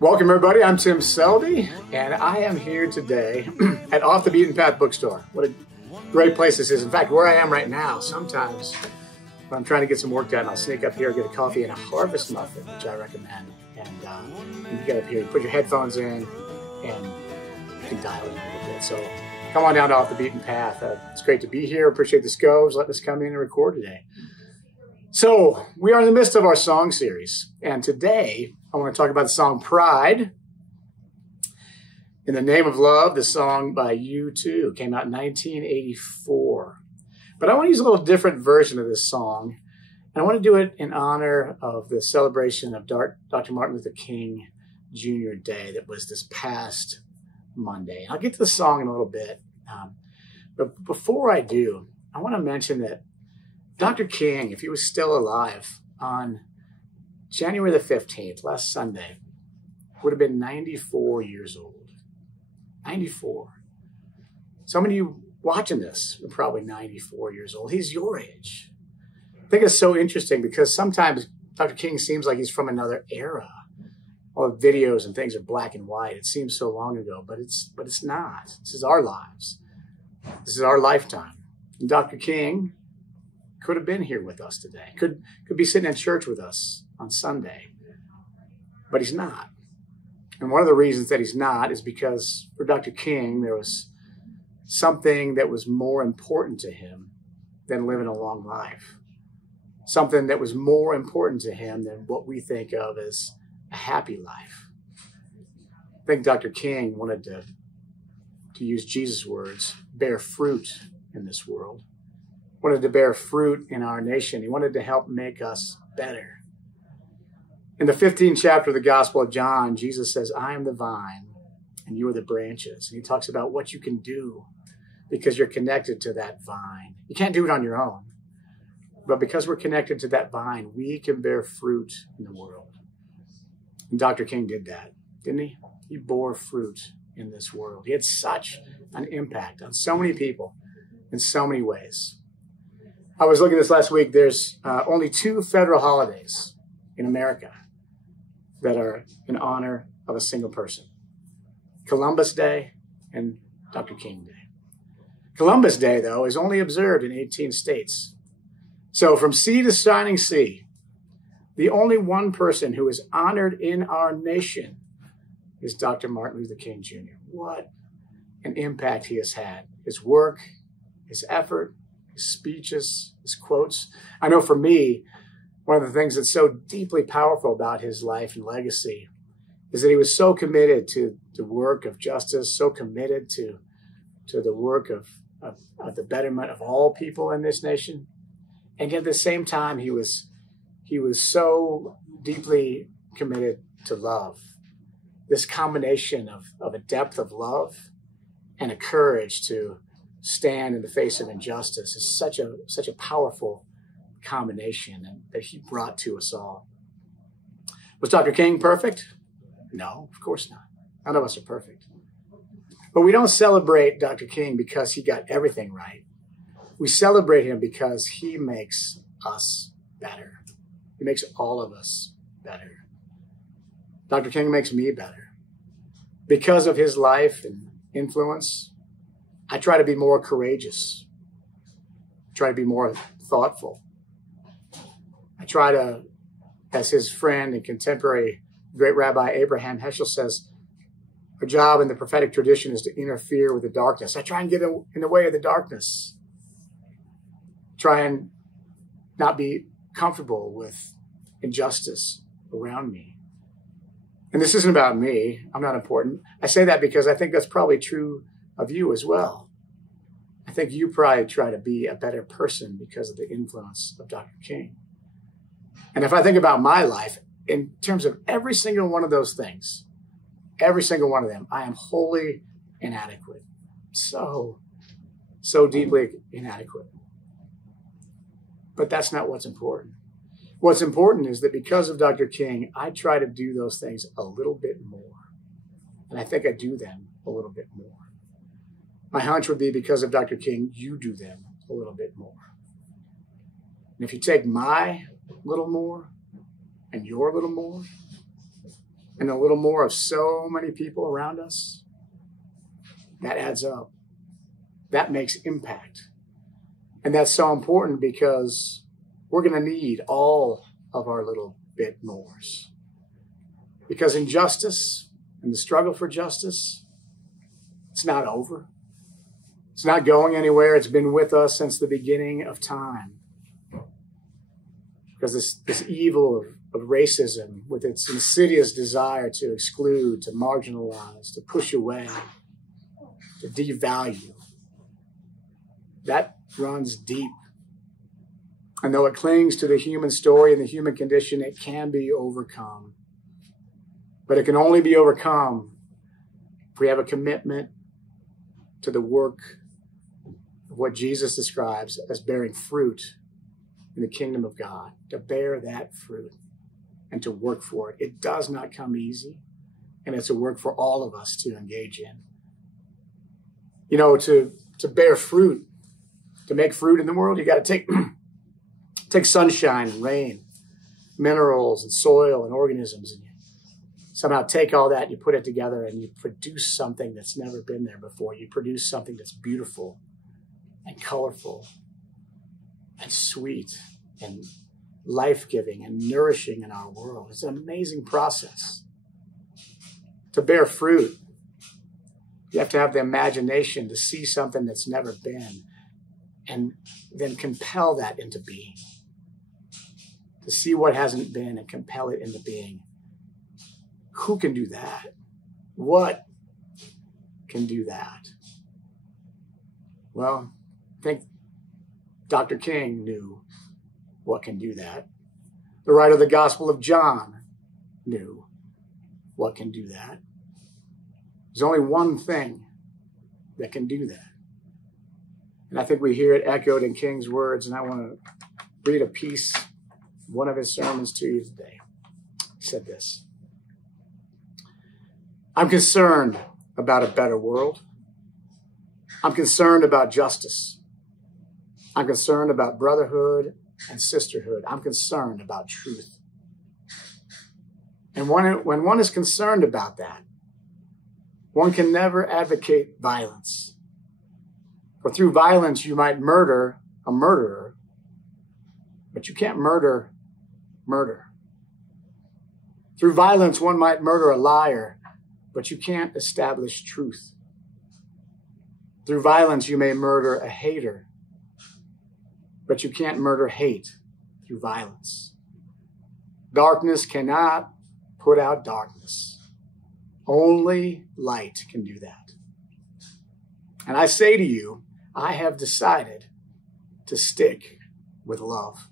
Welcome everybody, I'm Tim Selby, and I am here today at Off the Beaten Path Bookstore. What a great place this is. In fact, where I am right now, sometimes when I'm trying to get some work done, I'll sneak up here, get a coffee and a harvest muffin, which I recommend. And you get up here, you put your headphones in, and you can dial in a little bit. So come on down to Off the Beaten Path. It's great to be here. Appreciate the Scoves letting us come in and record today. So we are in the midst of our song series, and today I want to talk about the song Pride. In the Name of Love, the song by U2, came out in 1984. But I want to use a little different version of this song, and I want to do it in honor of the celebration of Dr. Martin Luther King Jr. Day that was this past Monday. I'll get to the song in a little bit, but before I do, I want to mention that Dr. King, if he was still alive on January the 15th, last Sunday, would have been 94 years old. 94. Some of you watching this are probably 94 years old. He's your age. I think it's so interesting because sometimes Dr. King seems like he's from another era. All the videos and things are black and white. It seems so long ago, but it's not. This is our lives. This is our lifetime. And Dr. King could have been here with us today. Could be sitting in church with us on Sunday, but he's not. And one of the reasons that he's not is because for Dr. King, there was something that was more important to him than living a long life. Something that was more important to him than what we think of as a happy life. I think Dr. King wanted to use Jesus' words, bear fruit in this world. Wanted to bear fruit in our nation. He wanted to help make us better. In the 15th chapter of the Gospel of John, Jesus says, I am the vine and you are the branches. And he talks about what you can do because you're connected to that vine. You can't do it on your own. But because we're connected to that vine, we can bear fruit in the world. And Dr. King did that, didn't he? He bore fruit in this world. He had such an impact on so many people in so many ways. I was looking at this last week. There's only 2 federal holidays in America that are in honor of a single person. Columbus Day and Dr. King Day. Columbus Day, though, is only observed in 18 states. So from sea to shining sea, the only one person who is honored in our nation is Dr. Martin Luther King Jr. What an impact he has had. His work, his effort, his speeches, his quotes. I know for me, one of the things that's so deeply powerful about his life and legacy is that he was so committed to the work of justice, so committed to the work of the betterment of all people in this nation. And yet at the same time, he was so deeply committed to love. This combination of a depth of love and a courage to stand in the face of injustice is such a powerful combination that he brought to us all. Was Dr. King perfect? No, of course not. None of us are perfect. But we don't celebrate Dr. King because he got everything right. We celebrate him because he makes us better. He makes all of us better. Dr. King makes me better. Because of his life and influence, I try to be more courageous. I try to be more thoughtful. I try to, as his friend and contemporary great Rabbi Abraham Heschel says, our job in the prophetic tradition is to interfere with the darkness. I try and get in the way of the darkness. Try and not be comfortable with injustice around me. And this isn't about me. I'm not important. I say that because I think that's probably true of you as well. I think you probably try to be a better person because of the influence of Dr. King. And if I think about my life, in terms of every single one of those things, every single one of them, I am wholly inadequate. So deeply inadequate. But that's not what's important. What's important is that because of Dr. King, I try to do those things a little bit more. And I think I do them a little bit more. My hunch would be because of Dr. King, you do them a little bit more. And if you take my little more and your little more, and a little more of so many people around us, that adds up. That makes impact. And that's so important because we're going to need all of our little bit mores. Because injustice and the struggle for justice, it's not over. It's not going anywhere. It's been with us since the beginning of time. Because this evil of racism, with its insidious desire to exclude, to marginalize, to push away, to devalue, that runs deep. And though it clings to the human story and the human condition, it can be overcome. But it can only be overcome if we have a commitment to the work of what Jesus describes as bearing fruit in the kingdom of God, to bear that fruit and to work for it. It does not come easy, and it's a work for all of us to engage in. You know, to bear fruit, to make fruit in the world, you got to take sunshine and rain, minerals and soil and organisms, and you somehow take all that, you put it together, and you produce something that's never been there before. You produce something that's beautiful and colorful and sweet and life-giving and nourishing in our world. It's an amazing process. To bear fruit, you have to have the imagination to see something that's never been and then compel that into being. To see what hasn't been and compel it into being. Who can do that? What can do that? Well, I think Dr. King knew what can do that. The writer of the Gospel of John knew what can do that. There's only one thing that can do that. And I think we hear it echoed in King's words, and I want to read a piece, one of his sermons to you today. He said this: I'm concerned about a better world. I'm concerned about justice. I'm concerned about brotherhood and sisterhood. I'm concerned about truth. And when one is concerned about that, one can never advocate violence. For through violence, you might murder a murderer, but you can't murder murder. Through violence, one might murder a liar, but you can't establish truth. Through violence, you may murder a hater, but you can't murder hate through violence. Darkness cannot put out darkness. Only light can do that. And I say to you, I have decided to stick with love.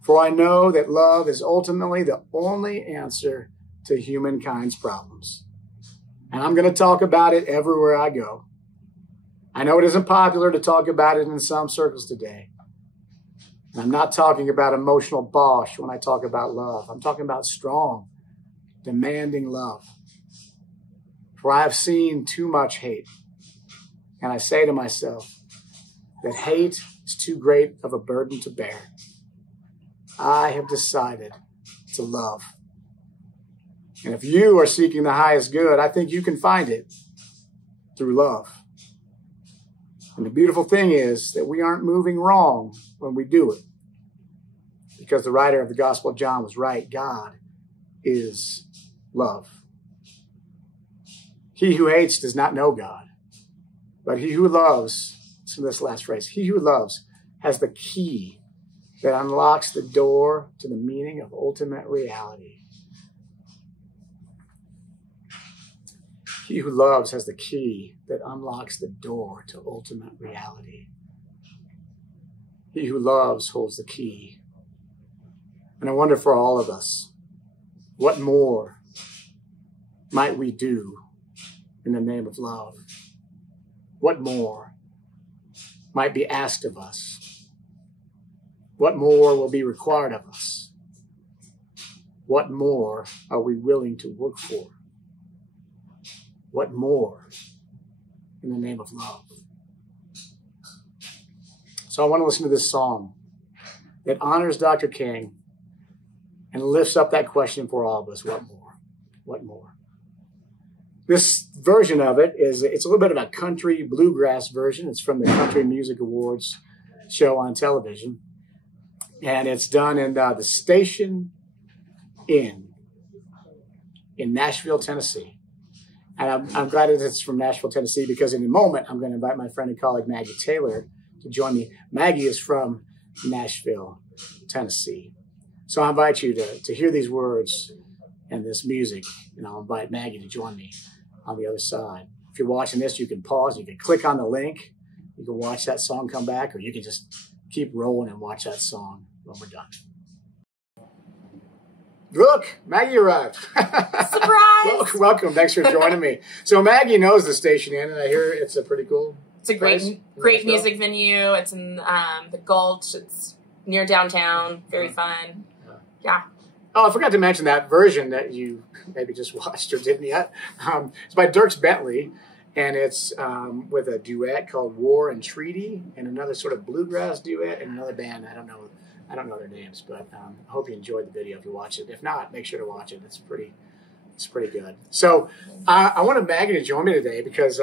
For I know that love is ultimately the only answer to humankind's problems. And I'm going to talk about it everywhere I go. I know it isn't popular to talk about it in some circles today. And I'm not talking about emotional bosh when I talk about love. I'm talking about strong, demanding love. For I have seen too much hate. And I say to myself that hate is too great of a burden to bear. I have decided to love. And if you are seeking the highest good, I think you can find it through love. And the beautiful thing is that we aren't moving wrong when we do it. Because the writer of the Gospel of John was right. God is love. He who hates does not know God. But he who loves, listen to this last phrase, he who loves has the key that unlocks the door to the meaning of ultimate reality. He who loves has the key that unlocks the door to ultimate reality. He who loves holds the key. And I wonder for all of us, what more might we do in the name of love? What more might be asked of us? What more will be required of us? What more are we willing to work for? What more in the name of love? So I want to listen to this song that honors Dr. King and lifts up that question for all of us. What more? what more? This version of it's a little bit of a country bluegrass version. It's from the Country Music Awards show on television. And it's done in the Station Inn in Nashville, Tennessee. And I'm glad that it's from Nashville, Tennessee, because in a moment, I'm going to invite my friend and colleague, Maggie Taylor, to join me. Maggie is from Nashville, Tennessee. So I invite you to hear these words and this music, and I'll invite Maggie to join me on the other side. If you're watching this, you can pause. You can click on the link. You can watch that song come back, or you can just keep rolling and watch that song when we're done. Look, Maggie arrived. Surprise! Welcome. Thanks for joining me. So Maggie knows the Station Inn, and I hear it's a pretty cool It's a great music venue. It's in the Gulch. It's near downtown. Very fun. Yeah. Oh, I forgot to mention that version that you maybe just watched or didn't yet. It's by Dierks Bentley, and it's with a duet called War and Treaty, and another sort of bluegrass duet, and another band. I don't know their names, but I hope you enjoyed the video if you watch it. If not, make sure to watch it. It's pretty good. So I wanted Maggie to join me today because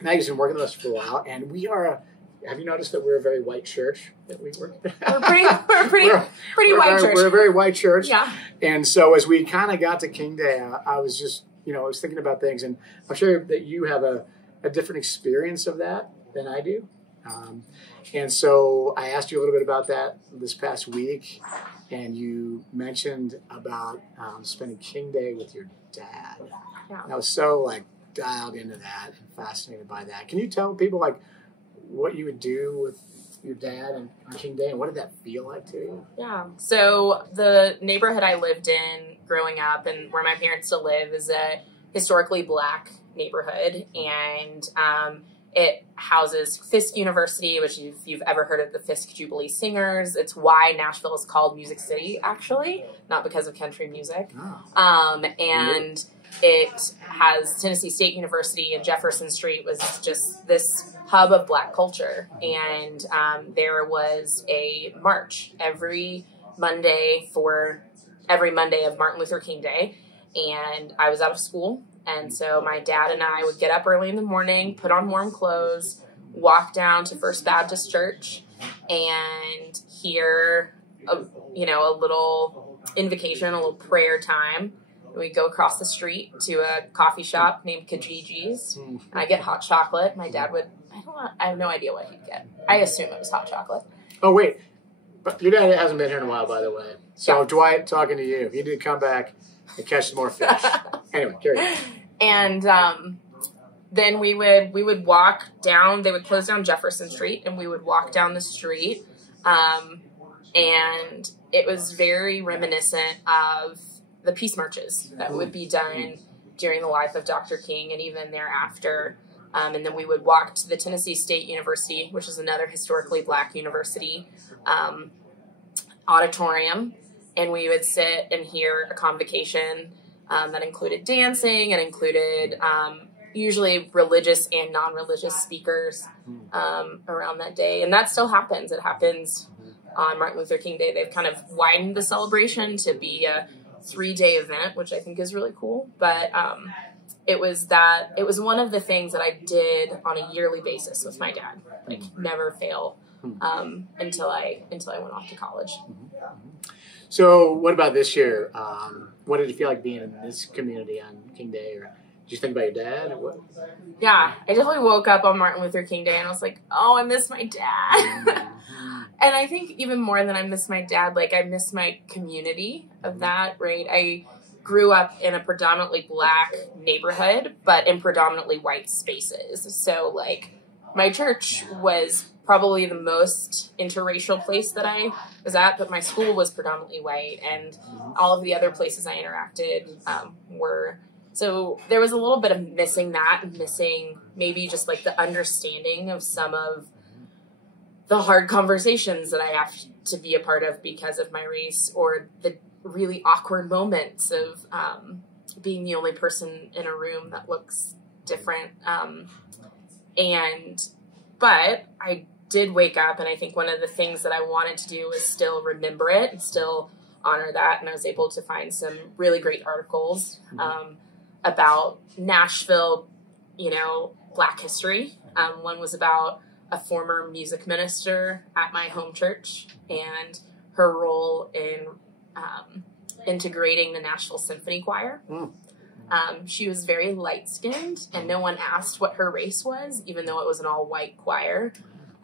Maggie's been working with us for a while, and we are. Have you noticed that we're a very white church that we work? We're pretty white church. We're a very white church. Yeah. And so as we kind of got to King Day, I was just, I was thinking about things, and I'm sure that you have a different experience of that than I do. And so I asked you a little bit about that this past week, and you mentioned about spending King Day with your dad. Yeah. And I was so dialed into that and fascinated by that. Can you tell people what you would do with your dad on King Day, and what did that feel like to you? Yeah. So the neighborhood I lived in growing up and where my parents still live is a historically Black neighborhood, and it houses Fisk University, which if you've ever heard of the Fisk Jubilee Singers, it's why Nashville is called Music City, actually, not because of country music. Oh. And it has Tennessee State University, and Jefferson Street was just this hub of Black culture. And there was a march every Monday of Martin Luther King Day. And I was out of school. And so my dad and I would get up early in the morning, put on warm clothes, walk down to First Baptist Church, and hear a little invocation, a little prayer time. We'd go across the street to a coffee shop named Kijiji's, and I get hot chocolate. My dad would, I have no idea what he'd get. I assume it was hot chocolate. Oh, wait. But your dad hasn't been here in a while, by the way. So, yeah. Dwight, talking to you. If you need to come back and catch some more fish. Anyway, carry on. And then we would walk down. They would close down Jefferson Street, and we would walk down the street. And it was very reminiscent of the peace marches that would be done during the life of Dr. King and even thereafter. And then we would walk to the Tennessee State University, which is another historically Black university, auditorium, and we would sit and hear a convocation that included dancing and included usually religious and non-religious speakers around that day. And that still happens. It happens on Martin Luther King Day. They've kind of widened the celebration to be a 3-day event, which I think is really cool. But it was one of the things that I did on a yearly basis with my dad, never fail until I went off to college. So what about this year? What did it feel like being in this community on King Day? Or did you think about your dad? Or what? Yeah, I definitely woke up on Martin Luther King Day and I was like, oh, I miss my dad. And I think even more than I miss my dad, I miss my community of that, right? I grew up in a predominantly Black neighborhood, but in predominantly white spaces. So, my church was probably the most interracial place that I was at, but my school was predominantly white, and all of the other places I interacted were. So there was a little bit of missing that, missing maybe just the understanding of some of the hard conversations that I have to be a part of because of my race, or the really awkward moments of being the only person in a room that looks different. But I did wake up, and I think one of the things that I wanted to do was still remember it and still honor that, and I was able to find some really great articles about Nashville, Black history. One was about a former music minister at my home church and her role in integrating the Nashville Symphony Choir. She was very light-skinned, and no one asked what her race was, even though it was an all-white choir,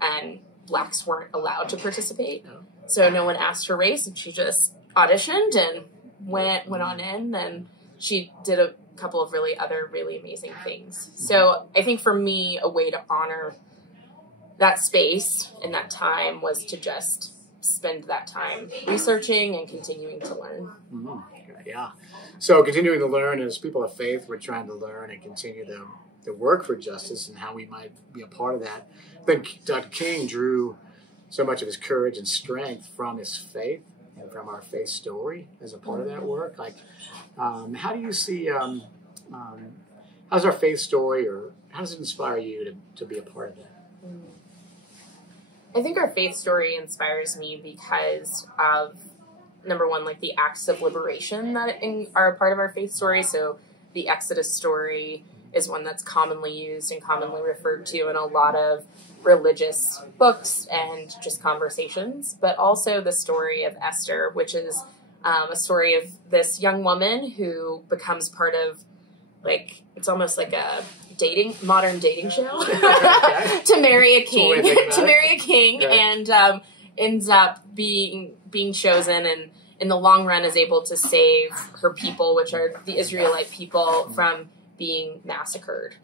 and Blacks weren't allowed to participate. So no one asked her race, and she just auditioned and went on in, and she did a couple of really amazing things. So I think for me, a way to honor that space and that time was to just spend that time researching and continuing to learn. Yeah. So continuing to learn, as people of faith, we're trying to learn and continue the work for justice and how we might be a part of that. I think Dr. King drew so much of his courage and strength from his faith and from our faith story as a part of that work. Like, how do you see, how's our faith story, or how does it inspire you to be a part of that? I think our faith story inspires me because of, number one, like the acts of liberation that are a part of our faith story. So the Exodus story is one that's commonly used and commonly referred to in a lot of religious books and just conversations, but also the story of Esther, which is a story of this young woman who becomes part of, like, it's almost like a modern dating show to marry a king, and ends up being chosen, and in the long run is able to save her people, which are the Israelite people, from being massacred.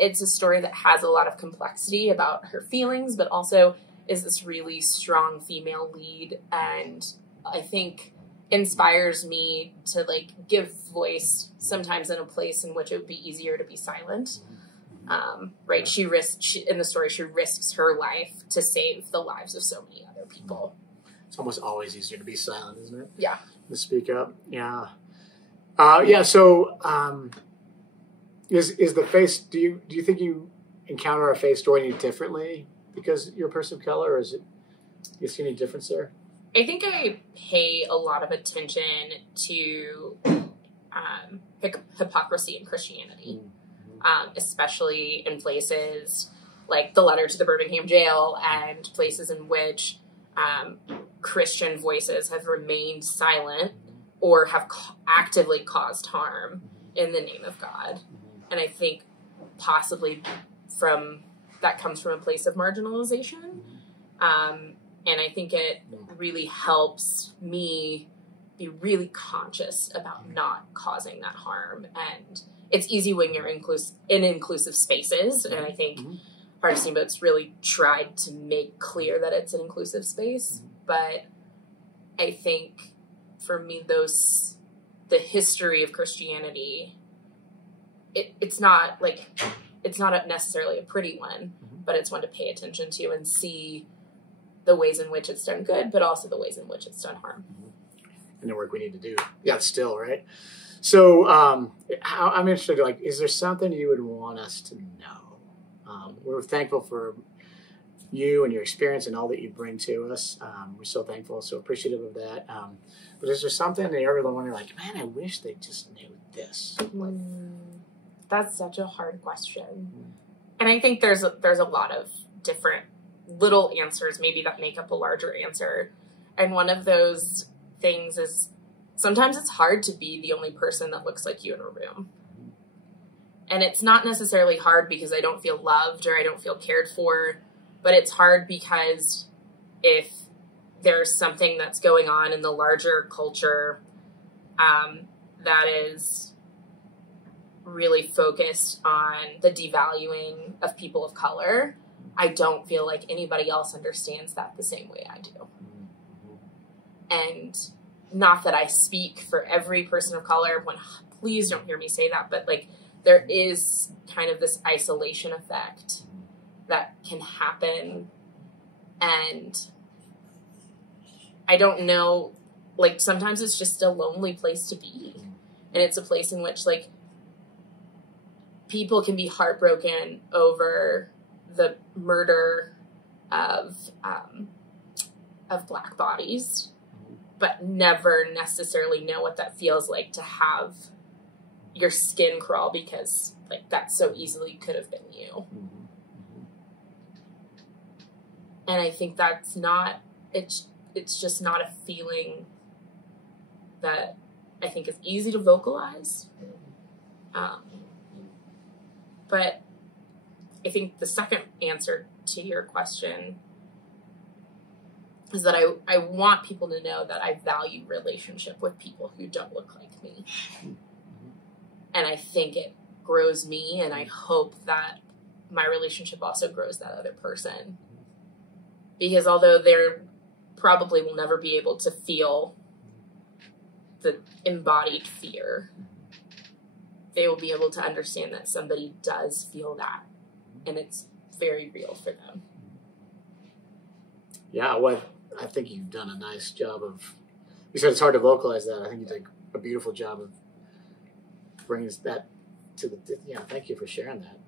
It's a story that has a lot of complexity about her feelings, but also is this really strong female lead, and I think inspires me to, like, give voice sometimes in a place in which it would be easier to be silent. Right? In the story, she risks her life to save the lives of so many other people. It's almost always easier to be silent, isn't it? Yeah. To speak up. Yeah. So, is the faith, do you think you encounter our faith story any differently because you're a person of color, or do you see any difference there? I think I pay a lot of attention to hypocrisy in Christianity, especially in places like the letter to the Birmingham jail and places in which Christian voices have remained silent or have actively caused harm in the name of God. And I think possibly that comes from a place of marginalization. And I think it really helps me be really conscious about not causing that harm. And it's easy when you're in inclusive spaces. And I think Heart of Steamboat's really tried to make clear that it's an inclusive space. But I think for me, the history of Christianity, it's not necessarily a pretty one, but it's one to pay attention to and see the ways in which it's done good, but also the ways in which it's done harm. And the work we need to do. Yeah, still, right? So I'm interested, like, is there something you would want us to know? We're thankful for you and your experience and all that you bring to us. We're so thankful, so appreciative of that. But is there something that you're ever wondering, like, man, I wish they just knew this? That's such a hard question. And I think there's a lot of different little answers maybe that make up a larger answer. And one of those things is sometimes it's hard to be the only person that looks like you in a room. And it's not necessarily hard because I don't feel loved or I don't feel cared for, but it's hard because if there's something that's going on in the larger culture that is really focused on the devaluing of people of color, I don't feel like anybody else understands that the same way I do. And not that I speak for every person of color, please don't hear me say that, but, like, there is kind of this isolation effect that can happen. And I don't know, like, sometimes it's just a lonely place to be. And it's a place in which, like, people can be heartbroken over the murder of Black bodies, but never necessarily know what that feels like to have your skin crawl because like that so easily could have been you. And I think that's not, it's just not a feeling that I think is easy to vocalize. But I think the second answer to your question is that I want people to know that I value relationship with people who don't look like me. And I think it grows me, and I hope that my relationship also grows that other person. Because although they probably will never be able to feel the embodied fear, they will be able to understand that somebody does feel that, and it's very real for them. Yeah, well, I think you've done a nice job of, you said it's hard to vocalize that. I think you did a beautiful job of bringing that to the, thank you for sharing that,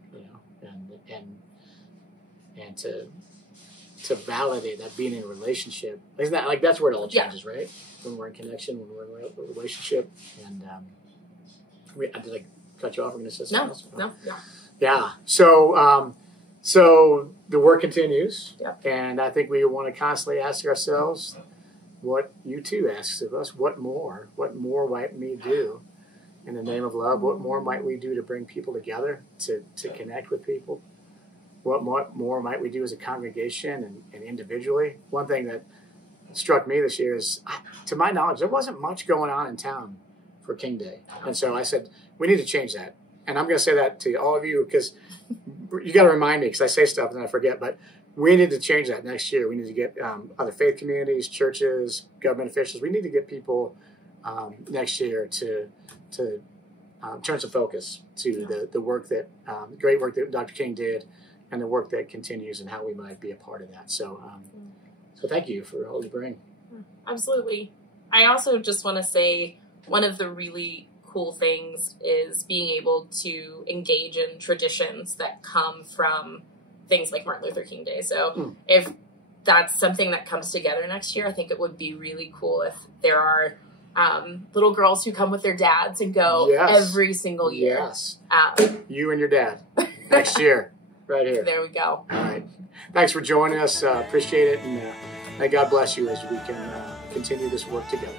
and to validate that being in a relationship. Isn't that, like, that's where it all changes, right? When we're in connection, when we're in a relationship. And did I cut you off? We're going to say something else? No. Yeah. So, so the work continues. Yep. And I think we want to constantly ask ourselves what you too asks of us. What more? What more might we do in the name of love? What more might we do to bring people together, to connect with people? What more might we do as a congregation and individually? One thing that struck me this year is, to my knowledge, there wasn't much going on in town for King Day. And so I said, we need to change that. And I'm going to say that to all of you, because you got to remind me, because I say stuff and I forget, but we need to change that next year. We need to get other faith communities, churches, government officials. We need to get people next year to turn some focus to the work that, great work that Dr. King did, and the work that continues, and how we might be a part of that. So, so thank you for all you bring. Absolutely. I also just want to say one of the really cool things is being able to engage in traditions that come from things like Martin Luther King Day. So if that's something that comes together next year, I think it would be really cool if there are little girls who come with their dads and go every single year. Yes. You and your dad next year. Right here. There we go. All right. Thanks for joining us. Appreciate it. And may God bless you as we can continue this work together.